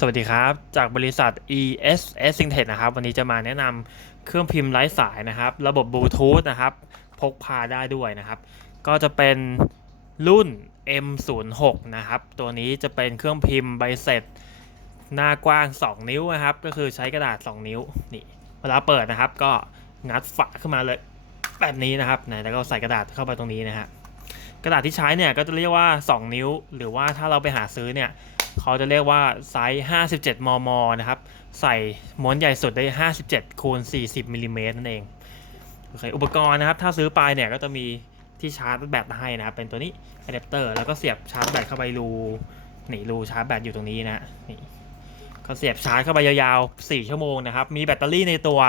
สวัสดีครับ จากบริษัท ES s i n t e c h นะครับ วันนี้จะมาแนะนำเครื่องพิมพ์ไร้สายนะครับ ระบบบลูทูธนะครับ พกพาได้ด้วยนะครับ ก็จะเป็นรุ่น M06 นะครับ ตัวนี้จะเป็นเครื่องพิมพ์ใบเสร็จ หน้ากว้าง 2 นิ้วนะครับ ก็คือใช้กระดาษ 2 นิ้ว นี่ เวลาเปิดนะครับ ก็งัดฝาขึ้นมาเลย แบบนี้นะครับแล้วก็ใส่กระดาษเข้าไปตรงนี้นะฮะกระดาษที่ใช้เนี่ยก็จะเรียกว่า 2 นิ้ว หรือว่าถ้าเราไปหาซื้อเนี่ย เขาจะเรียกว่าไซส์ 57 มม นะครับ ใส่ม้วนใหญ่สุดได้ 57 คูณ 40 มิลลิเมตรนั่นเองโอเคอุปกรณ์นะครับ ถ้าซื้อไปเนี่ยก็จะมีที่ชาร์จแบตให้นะครับ เป็นตัวนี้อะแดปเตอร์ แล้วก็เสียบชาร์จแบตเข้าไปรูนี่รูชาร์จแบตอยู่ตรงนี้นะนี่ก็เสียบชาร์จเข้าไปยาวๆ 4 ชั่วโมงนะครับ มีแบตเตอรี่ในตัว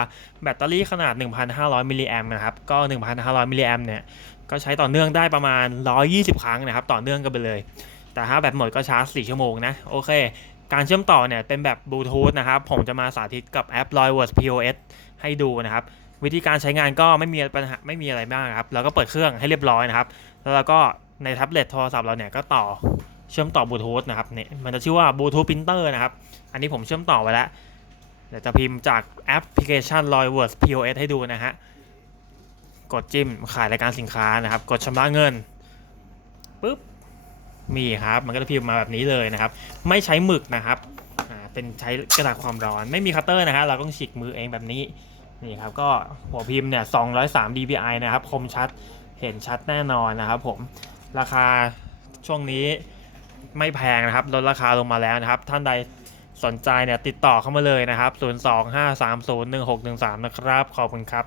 แบตเตอรี่ขนาด 1,500 มิลลิแอมป์นะครับ ก็ 1,500 มิลลิแอมป์เนี่ย ก็ใช้ต่อเนื่องได้ประมาณ 120 ครั้งนะครับ ต่อเนื่องกันไปเลย แต่ถ้าแบตหมดก็ชาร์จ 4 ชั่วโมงนะ โอเค การเชื่อมต่อเนี่ยเป็นแบบบลูทูธนะครับ ผมจะมาสาธิตกับแอป l o y w o r d POS ให้ดูนะครับ วิธีการใช้งานก็ไม่มีปัญหาไม่มีอะไรมากครับเราก็เปิดเครื่องให้เรียบร้อยนะครับ แล้วเราก็ในแท็บเล็ตโทรศัพท์เราเนี่ยก็ต่อเชื่อมต่อบลูทูธนะครับเนี่ยมันจะชื่อว่าบลูทูธ printer นะครับ อันนี้ผมเชื่อมต่อไว้แล้วเดี๋ยวจะพิมพ์จากแอปพลิเคชัน l o y w o r d POS ให้ดูนะฮะ กดจิ้มขายรายการสินค้านะครับ กดชำระเงินปุ๊บ มีครับมันก็จะพิมพ์มาแบบนี้เลยนะครับ ไม่ใช้หมึกนะครับเป็นใช้กระดาษความร้อนไม่มีคัตเตอร์นะฮะเราต้องฉีกมือเองแบบนี้นี่ครับก็หัวพิมพ์เนี่ย203 dpi นะครับคมชัดเห็นชัดแน่นอนนะครับผมราคาช่วงนี้ไม่แพงนะครับลดราคาลงมาแล้วนะครับ ท่านใดสนใจเนี่ยติดต่อเข้ามาเลยนะครับ 025301613 นะครับ ขอบคุณครับ